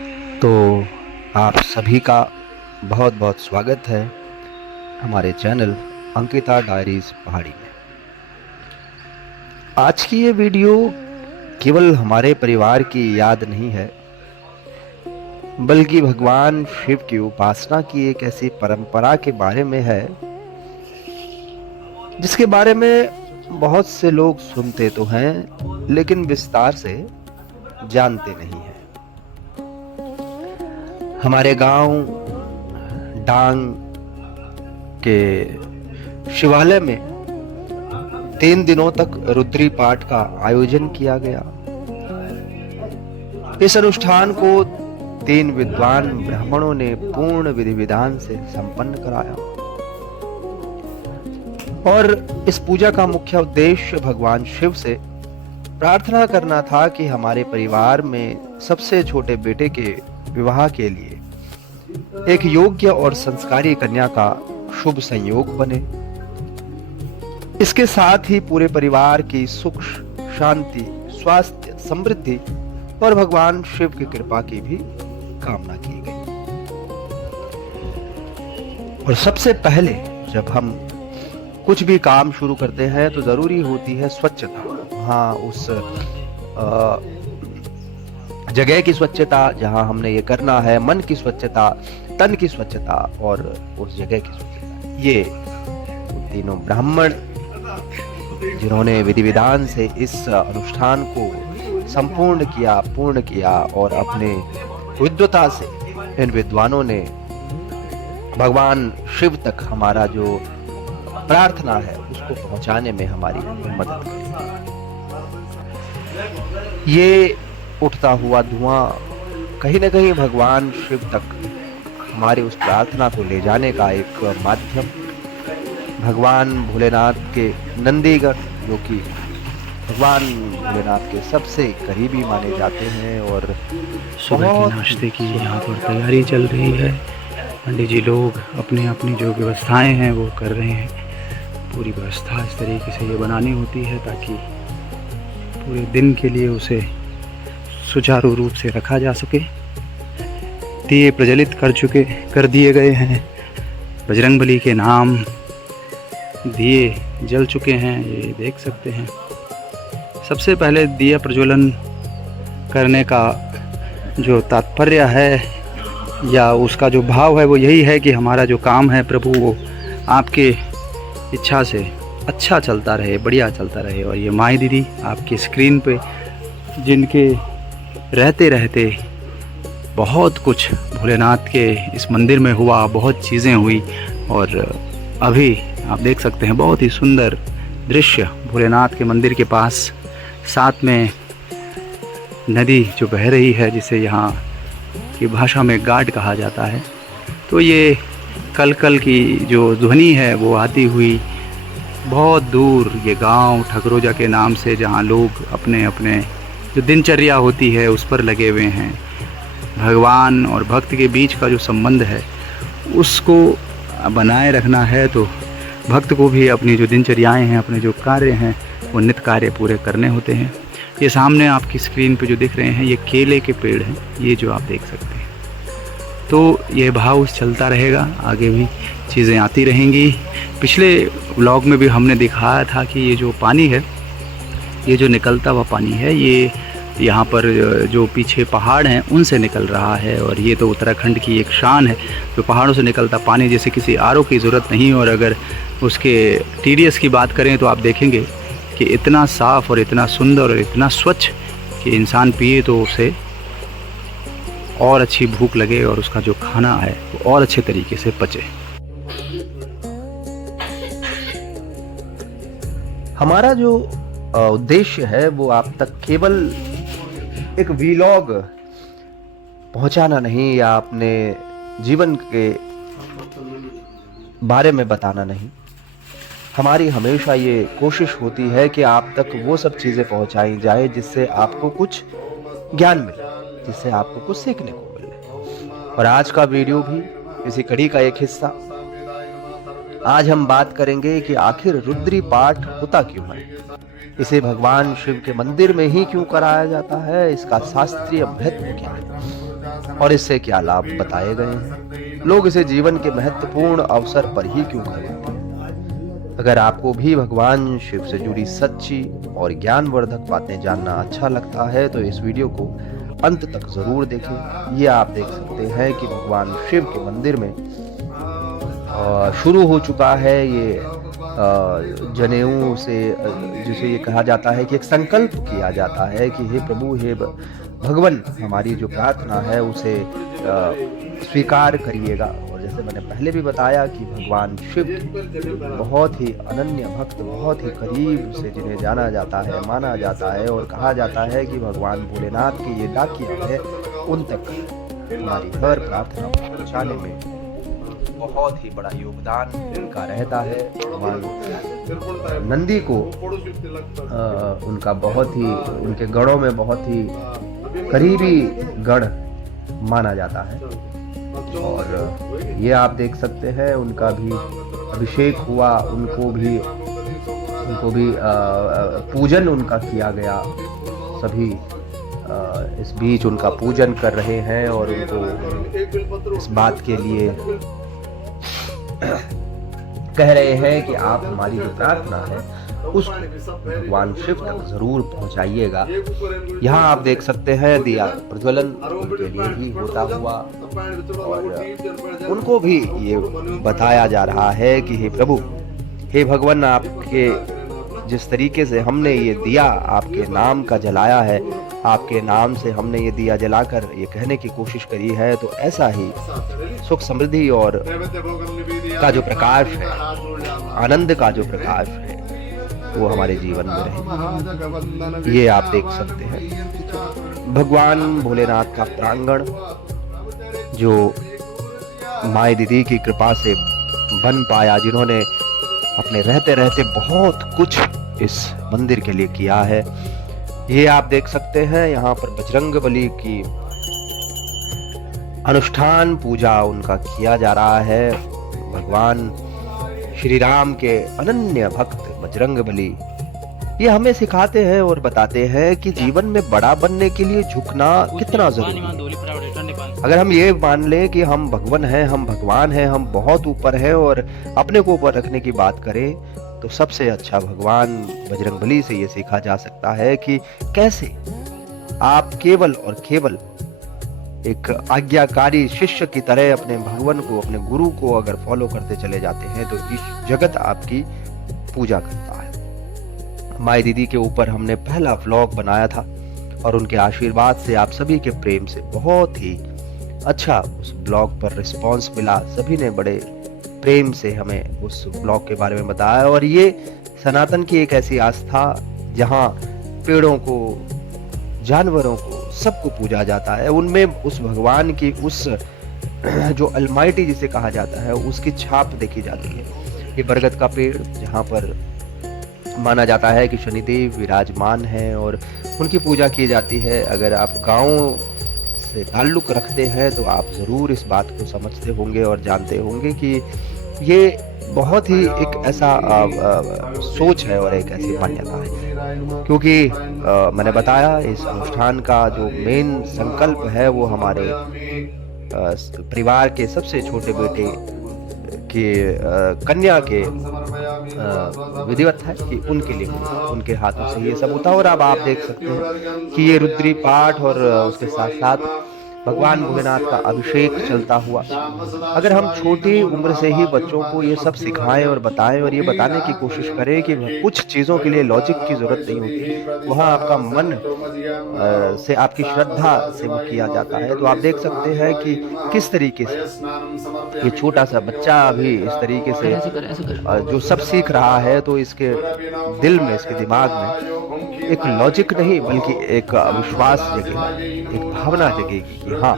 तो आप सभी का बहुत बहुत स्वागत है हमारे चैनल अंकिता डायरीज पहाड़ी में। आज की ये वीडियो केवल हमारे परिवार की याद नहीं है, बल्कि भगवान शिव की उपासना की एक ऐसी परंपरा के बारे में है जिसके बारे में बहुत से लोग सुनते तो हैं लेकिन विस्तार से जानते नहीं हैं। हमारे गांव डांग के शिवालय में 3 दिनों तक रुद्री पाठ का आयोजन किया गया। इस अनुष्ठान को 3 विद्वान ब्राह्मणों ने पूर्ण विधि विधान से संपन्न कराया और इस पूजा का मुख्य उद्देश्य भगवान शिव से प्रार्थना करना था कि हमारे परिवार में सबसे छोटे बेटे के विवाह के लिए एक योग्य और संस्कारी कन्या का शुभ संयोग बने। इसके साथ ही पूरे परिवार की सुख शांति स्वास्थ्य समृद्धि और भगवान शिव की कृपा की भी कामना की गई। और सबसे पहले जब हम कुछ भी काम शुरू करते हैं तो जरूरी होती है स्वच्छता। हाँ, उस जगह की स्वच्छता जहां हमने ये करना है, मन की स्वच्छता, तन की स्वच्छता और उस जगह की स्वच्छता। ये तीनों ब्राह्मण जिन्होंने विधि विधान से इस अनुष्ठान को संपूर्ण किया, पूर्ण किया और अपने विद्वता से इन विद्वानों ने भगवान शिव तक हमारा जो प्रार्थना है उसको पहुंचाने में हमारी मदद करी। ये उठता हुआ धुआं कहीं न कहीं भगवान शिव तक हमारी उस प्रार्थना को ले जाने का एक माध्यम। भगवान भोलेनाथ के नंदीगढ़, जो कि भगवान भोलेनाथ के सबसे करीबी माने जाते हैं, और सुबह के नाश्ते की यहाँ पर तैयारी चल रही है। पंडित जी लोग अपनी अपनी जो व्यवस्थाएं हैं वो कर रहे हैं। पूरी व्यवस्था इस तरीके से ये बनानी होती है ताकि पूरे दिन के लिए उसे सुचारू रूप से रखा जा सके। दिए प्रज्वलित कर दिए गए हैं। बजरंगबली के नाम दिए जल चुके हैं, ये देख सकते हैं। सबसे पहले दिया प्रज्वलन करने का जो तात्पर्य है या उसका जो भाव है वो यही है कि हमारा जो काम है प्रभु वो आपके इच्छा से अच्छा चलता रहे, बढ़िया चलता रहे। और ये माई दीदी आपकी स्क्रीन पे जिनके रहते रहते बहुत कुछ भोलेनाथ के इस मंदिर में हुआ, बहुत चीज़ें हुई। और अभी आप देख सकते हैं बहुत ही सुंदर दृश्य भोलेनाथ के मंदिर के पास, साथ में नदी जो बह रही है जिसे यहाँ की भाषा में गाड कहा जाता है। तो ये कलकल की जो ध्वनि है वो आती हुई बहुत दूर ये गांव ठकरोजा के नाम से, जहाँ लोग अपने अपने जो दिनचर्या होती है उस पर लगे हुए हैं। भगवान और भक्त के बीच का जो संबंध है उसको बनाए रखना है, तो भक्त को भी अपनी जो दिनचर्याएं हैं, अपने जो कार्य हैं वो नित्य कार्य पूरे करने होते हैं। ये सामने आपकी स्क्रीन पे जो दिख रहे हैं ये केले के पेड़ हैं, ये जो आप देख सकते हैं। तो ये भाव चलता रहेगा, आगे भी चीज़ें आती रहेंगी। पिछले व्लॉग में भी हमने दिखाया था कि ये जो पानी है, ये जो निकलता हुआ पानी है, ये यहाँ पर जो पीछे पहाड़ हैं उनसे निकल रहा है। और ये तो उत्तराखंड की एक शान है, तो पहाड़ों से निकलता पानी जैसे किसी आरओ की ज़रूरत नहीं। और अगर उसके टीडीएस की बात करें तो आप देखेंगे कि इतना साफ़ और इतना सुंदर और इतना स्वच्छ कि इंसान पिए तो उसे और अच्छी भूख लगे और उसका जो खाना है वो और अच्छे तरीके से पचे। हमारा जो उद्देश्य है वो आप तक केवल एक वीलॉग पहुंचाना नहीं या अपने जीवन के बारे में बताना नहीं। हमारी हमेशा ये कोशिश होती है कि आप तक वो सब चीज़ें पहुंचाई जाए जिससे आपको कुछ ज्ञान मिले, जिससे आपको कुछ सीखने को मिले। और आज का वीडियो भी इसी कड़ी का एक हिस्सा। आज हम बात करेंगे कि आखिर रुद्री पाठ होता क्यों है, इसे भगवान शिव के मंदिर में ही क्यों कराया जाता है, इसका शास्त्रीय महत्व क्या है। और इससे क्या लाभ बताए गए हैं। लोग इसे जीवन के महत्वपूर्ण अवसर पर ही क्यों करते हैं। अगर आपको भी भगवान शिव से जुड़ी सच्ची और ज्ञानवर्धक बातें जानना अच्छा लगता है तो इस वीडियो को अंत तक जरूर देखें। ये आप देख सकते हैं कि भगवान शिव के मंदिर में शुरू हो चुका है ये जनेऊ से, जिसे ये कहा जाता है कि एक संकल्प किया जाता है कि हे प्रभु, हे भगवान, हमारी जो प्रार्थना है उसे स्वीकार करिएगा। और जैसे मैंने पहले भी बताया कि भगवान शिव बहुत ही अनन्य भक्त, बहुत ही करीब से जिन्हें जाना जाता है, माना जाता है और कहा जाता है कि भगवान भोलेनाथ की ये डाकिया है, उन तक हमारी हर प्रार्थना पहुंचाने में बहुत ही बड़ा योगदान इनका रहता है। भगवान नंदी को उनका बहुत ही, उनके गणों में बहुत ही करीबी गण माना जाता है। और ये आप देख सकते हैं उनका भी अभिषेक हुआ, उनको भी पूजन उनका किया गया। सभी इस बीच उनका पूजन कर रहे हैं और उनको इस बात के लिए कह रहे हैं कि आप हमारी जो प्रार्थना है उस भगवान शिव तक जरूर पहुंचाइएगा। यहाँ आप देख सकते हैं दिया प्रज्वलन उनके लिए भी होता हुआ, और उनको भी ये बताया जा रहा है कि हे प्रभु, हे भगवान, आपके जिस तरीके से हमने ये दिया आपके नाम का जलाया है, आपके नाम से हमने ये दिया जलाकर ये कहने की कोशिश करी है, तो ऐसा ही सुख समृद्धि और का जो प्रकाश है, आनंद का जो प्रकाश है, वो हमारे जीवन में रहे। ये आप देख सकते हैं भगवान भोलेनाथ का प्रांगण जो माई दीदी की कृपा से बन पाया, जिन्होंने अपने रहते रहते बहुत कुछ इस मंदिर के लिए किया है। ये आप देख सकते हैं यहाँ पर बजरंगबली की अनुष्ठान पूजा उनका किया जा रहा है। भगवान श्री राम के अनन्य भक्त बजरंगबली ये हमें सिखाते हैं और बताते हैं कि जीवन में बड़ा बनने के लिए झुकना कितना जरूरी है। अगर हम ये मान लें कि हम भगवान हैं, हम भगवान हैं, हम बहुत ऊपर हैं और अपने को ऊपर रखने की बात करें, तो सबसे अच्छा भगवान बजरंगबली से ये सीखा जा सकता है कि कैसे आप केवल और केवल एक आज्ञाकारी शिष्य की तरह अपने भगवान को, अपने गुरु को अगर फॉलो करते चले जाते हैं तो इस जगत आपकी पूजा करता है। माई दीदी के ऊपर हमने पहला व्लॉग बनाया था और उनके आशीर्वाद से, आप सभी के प्रेम से बहुत ही अच्छा उस ब्लॉग पर रिस्पांस मिला। सभी ने बड़े प्रेम से हमें उस ब्लॉग के बारे में बताया। और ये सनातन की एक ऐसी आस्था जहाँ पेड़ों को, जानवरों को, सबको पूजा जाता है, उनमें उस भगवान की, उस जो अलमाइटी जिसे कहा जाता है, उसकी छाप देखी जाती है। ये बरगद का पेड़ जहाँ पर माना जाता है कि शनिदेव विराजमान हैं और उनकी पूजा की जाती है। अगर आप गाँव से ताल्लुक रखते हैं तो आप ज़रूर इस बात को समझते होंगे और जानते होंगे कि ये बहुत ही एक ऐसा सोच है और एक ऐसी मान्यता है, क्योंकि मैंने बताया इस अनुष्ठान का जो मेन संकल्प है वो हमारे परिवार के सबसे छोटे बेटे के कन्या के विधिवत है कि उनके लिए, उनके हाथों से ये सब होता है। और अब आप देख सकते हैं कि ये रुद्री पाठ और उसके साथ साथ भगवान भोलेनाथ का अभिषेक चलता हुआ। अगर हम छोटी उम्र से ही बच्चों को ये सब सिखाएं और बताएं और ये बताने की कोशिश करें कि कुछ चीज़ों के लिए लॉजिक की जरूरत नहीं होती, वहाँ आपका मन से, आपकी श्रद्धा से वो किया जाता है, तो आप देख सकते हैं कि किस तरीके से ये छोटा सा बच्चा अभी इस तरीके से जो सब सीख रहा है, तो इसके दिल में, इसके दिमाग में एक लॉजिक नहीं बल्कि एक विश्वास जगेगा, एक भावना जगेगी कि हाँ,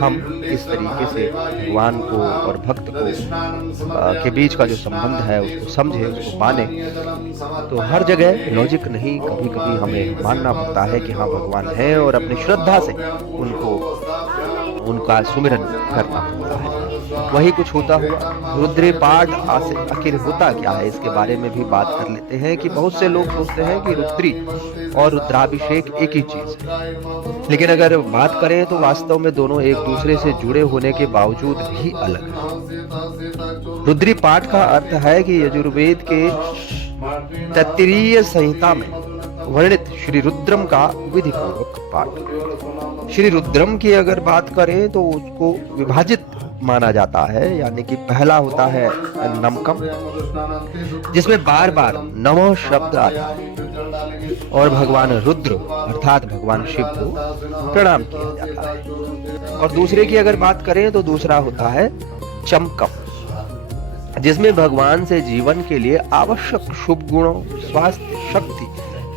हम इस तरीके से भगवान को और भक्त को के बीच का जो संबंध है उसको समझे, उसको माने। तो हर जगह लॉजिक नहीं, कभी कभी हमें मानना पड़ता है कि हाँ भगवान है और अपनी श्रद्धा से उनको, उनका सुमिरन करना पड़ता है। वही कुछ होता हुआ। रुद्री पाठ आखिर होता क्या है, इसके बारे में भी बात कर लेते हैं कि बहुत से लोग सोचते हैं कि रुद्री और रुद्राभिषेक एक ही चीज है, लेकिन अगर बात करें तो वास्तव में दोनों एक दूसरे से जुड़े होने के बावजूद भी अलग है। रुद्री पाठ का अर्थ है कि यजुर्वेद के तैत्तिरीय संहिता में वर्णित श्री रुद्रम का विधि पूर्वक पाठ। श्री रुद्रम की अगर बात करें तो उसको विभाजित माना जाता है, यानी कि पहला होता है नमकम, जिसमें बार बार नमः शब्द आता है और भगवान रुद्र अर्थात भगवान शिव को प्रणाम किया जाता है। और दूसरे की अगर बात करें तो दूसरा होता है चमकम, जिसमें भगवान से जीवन के लिए आवश्यक शुभ गुणों, स्वास्थ्य, शक्ति,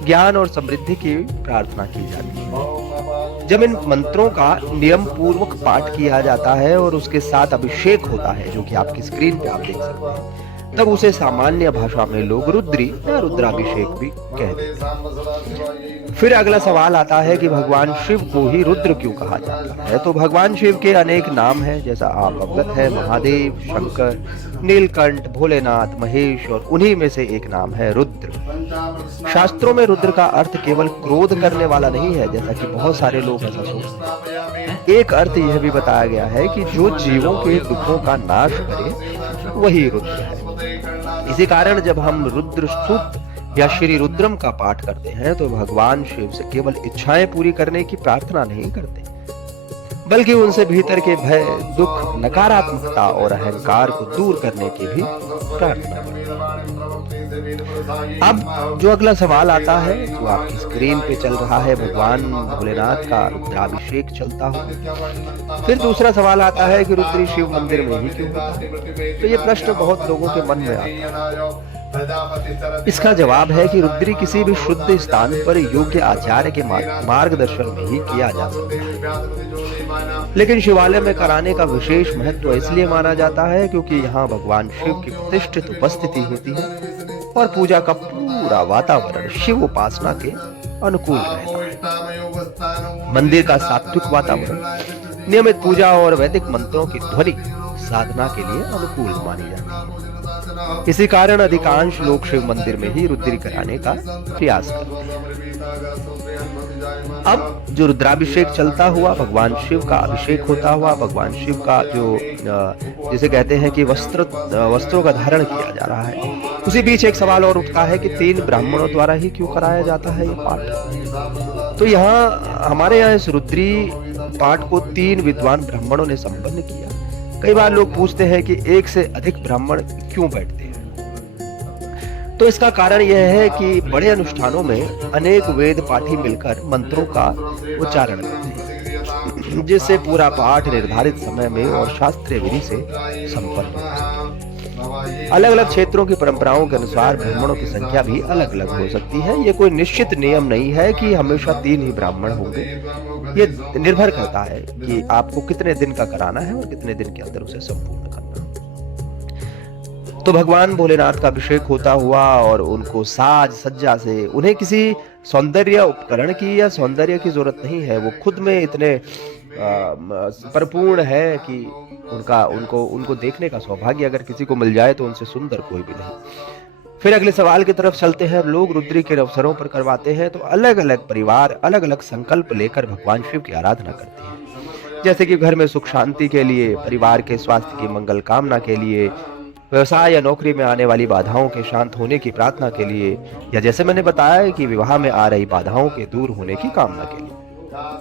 ज्ञान और समृद्धि की प्रार्थना की जाती है। जब इन मंत्रों का नियम पूर्वक पाठ किया जाता है और उसके साथ अभिषेक होता है, जो कि आपकी स्क्रीन पे आप देख सकते हैं, तब उसे सामान्य भाषा में लोग रुद्री या रुद्राभिषेक भी कहते हैं। फिर अगला सवाल आता है कि भगवान शिव को ही रुद्र क्यों कहा जाता है। तो भगवान शिव के अनेक नाम हैं, जैसा आप अवगत है, महादेव, शंकर, नीलकंठ, भोलेनाथ, महेश, और उन्हीं में से एक नाम है रुद्र। शास्त्रों में रुद्र का अर्थ केवल क्रोध करने वाला नहीं है, जैसा कि बहुत सारे लोग ऐसा सोचते हैं। एक अर्थ यह भी बताया गया है कि जो जीवों के दुखों का नाश करे वही रुद्र है। इसी कारण जब हम रुद्र सूक्त या श्री रुद्रम का पाठ करते हैं तो भगवान शिव से केवल इच्छाएं पूरी करने की प्रार्थना नहीं करते, बल्कि उनसे भीतर के भय, दुख, नकारात्मकता और अहंकार को दूर करने की भी प्रार्थना करते हैं। अब जो अगला सवाल आता है, जो आपकी स्क्रीन पे चल रहा है, भगवान भोलेनाथ का रुद्राभिषेक चलता हो। फिर दूसरा सवाल आता है कि रुद्री शिव मंदिर में ही क्यों होता है। तो ये प्रश्न बहुत लोगों के मन में आता है। इसका जवाब है कि रुद्री किसी भी शुद्ध स्थान पर योग्य आचार्य के मार्गदर्शन में ही किया जा सकता है, लेकिन शिवालय में कराने का विशेष महत्व इसलिए माना जाता है क्योंकि यहाँ भगवान शिव की प्रतिष्ठित उपस्थिति होती है और पूजा का पूरा वातावरण शिव उपासना के अनुकूल रहता है। मंदिर का सात्विक वातावरण, नियमित पूजा और वैदिक मंत्रों की ध्वनि साधना के लिए अनुकूल मानी जाती है। इसी कारण अधिकांश लोग शिव मंदिर में ही रुद्री कराने का प्रयास करते हैं। अब जो रुद्राभिषेक चलता हुआ, भगवान शिव का अभिषेक होता हुआ, भगवान शिव का जो जिसे कहते हैं कि वस्त्रों का धारण किया जा रहा है, उसी बीच एक सवाल और उठता है कि 3 ब्राह्मणों द्वारा ही क्यों कराया जाता है ये पाठ। तो यहाँ हमारे यहाँ इस रुद्री पाठ को 3 विद्वान ब्राह्मणों ने संपन्न किया। कई बार लोग पूछते हैं कि एक से अधिक ब्राह्मण क्यों बैठते हैं। तो इसका कारण यह है कि बड़े अनुष्ठानों में अनेक वेद पाठी मिलकर मंत्रों का उच्चारण करते हैं, जिससे पूरा पाठ निर्धारित समय में और शास्त्रीय विधि से संपन्न होता है। अलग अलग क्षेत्रों की परंपराओं के अनुसार ब्राह्मणों की संख्या भी अलग अलग हो सकती है। ये कोई निश्चित नियम नहीं है कि हमेशा 3 ही ब्राह्मण होंगे। ये निर्भर करता है कि आपको कितने दिन का कराना है और कितने दिन के अंदर उसे संपूर्ण करना है। तो भगवान भोलेनाथ का अभिषेक होता हुआ और उनको साज सज्जा से, उन्हें किसी सौंदर्य उपकरण की या सौंदर्य की जरूरत नहीं है। वो खुद में इतने परिपूर्ण है कि उनको देखने का सौभाग्य अगर किसी को मिल जाए तो उनसे सुंदर कोई भी नहीं। फिर अगले सवाल की तरफ चलते हैं। लोग रुद्री के अवसरों पर करवाते हैं तो अलग अलग परिवार अलग अलग संकल्प लेकर भगवान शिव की आराधना करते हैं, जैसे कि घर में सुख शांति के लिए, परिवार के स्वास्थ्य की मंगल कामना के लिए, व्यवसाय या नौकरी में आने वाली बाधाओं के शांत होने की प्रार्थना के लिए, या जैसे मैंने बताया कि विवाह में आ रही बाधाओं के दूर होने की कामना के लिए।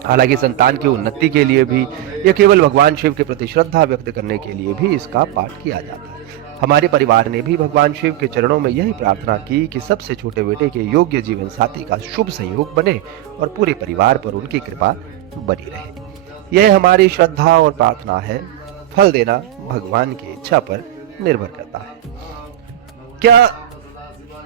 हालांकि संतान की उन्नति के लिए भी या केवल भगवान शिव के प्रति श्रद्धा व्यक्त करने के लिए भी इसका पाठ किया जाता है। हमारे परिवार ने भी भगवान शिव के चरणों में यही प्रार्थना की कि सबसे छोटे बेटे के योग्य जीवन साथी का शुभ संयोग बने और पूरे परिवार पर उनकी कृपा बनी रहे। यह हमारी श्रद्धा और प्रार्थना है। फल देना भगवान की इच्छा पर निर्भर करता है। क्या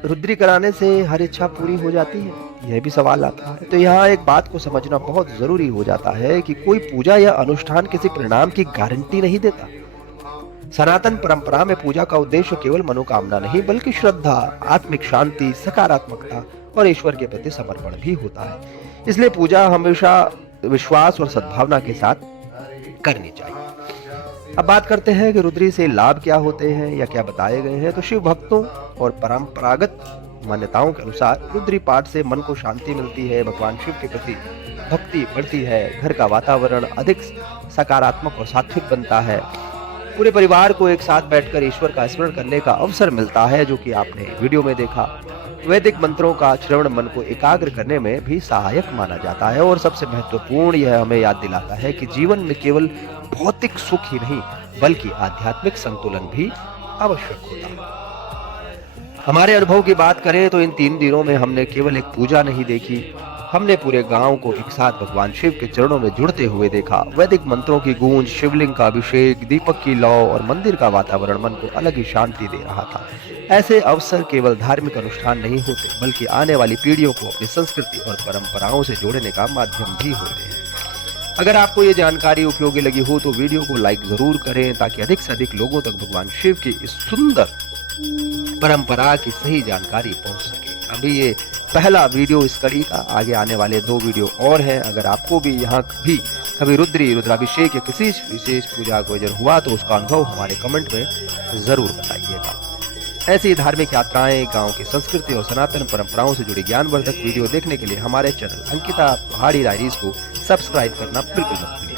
रुद्री कराने से हर इच्छा पूरी हो जाती है? यह भी सवाल आता है। तो यहाँ एक बात को समझना बहुत जरूरी हो जाता है कि कोई पूजा या अनुष्ठान किसी परिणाम की गारंटी नहीं देता। सनातन परंपरा में पूजा का उद्देश्य केवल मनोकामना नहीं बल्कि श्रद्धा, आत्मिक शांति, सकारात्मकता और ईश्वर के प्रति समर्पण भी होता है। इसलिए पूजा हमेशा विश्वास और सद्भावना के साथ करनी चाहिए। अब बात करते हैं कि रुद्री से लाभ क्या होते हैं या क्या बताए गए हैं। तो शिव भक्तों और परंपरागत मान्यताओं के अनुसार रुद्री पाठ से मन को शांति मिलती है, भगवान शिव के प्रति भक्ति बढ़ती है, घर का वातावरण अधिक सकारात्मक और सात्विक बनता है, पूरे परिवार को एक साथ बैठकर ईश्वर का स्मरण करने का अवसर मिलता है, जो कि आपने वीडियो में देखा। वैदिक मंत्रों का श्रवण मन को एकाग्र करने में भी सहायक माना जाता है और सबसे महत्वपूर्ण यह हमें याद दिलाता है कि जीवन में केवल भौतिक सुख ही नहीं बल्कि आध्यात्मिक संतुलन भी आवश्यक होता है। हमारे अनुभव की बात करें तो इन 3 दिनों में हमने केवल एक पूजा नहीं देखी, हमने पूरे गांव को एक साथ भगवान शिव के चरणों में जुड़ते हुए देखा। वैदिक मंत्रों की गूंज, शिवलिंग का अभिषेक, दीपक की लौ और मंदिर का वातावरण मन को अलग ही शांति दे रहा था। ऐसे अवसर केवल धार्मिक अनुष्ठान नहीं होते बल्कि आने वाली पीढ़ियों को अपनी संस्कृति और परंपराओं से जोड़ने का माध्यम भी होते हैं। अगर आपको ये जानकारी उपयोगी लगी हो तो वीडियो को लाइक जरूर करें ताकि अधिक से अधिक लोगों तक भगवान शिव की इस सुंदर परंपरा की सही जानकारी पहुंच सके। अभी ये पहला वीडियो इस कड़ी का, आगे आने वाले 2 वीडियो और हैं। अगर आपको भी यहाँ भी कभी रुद्राभिषेक या किसी विशेष पूजा को आयोजन हुआ तो उसका अनुभव हमारे कमेंट में जरूर बताइएगा। ऐसी धार्मिक यात्राएं, गांव की संस्कृति और सनातन परंपराओं से जुड़ी ज्ञानवर्धक वीडियो देखने के लिए हमारे चैनल अंकिता पहाड़ी डायरीज को सब्सक्राइब करना बिल्कुल मत भूलिए।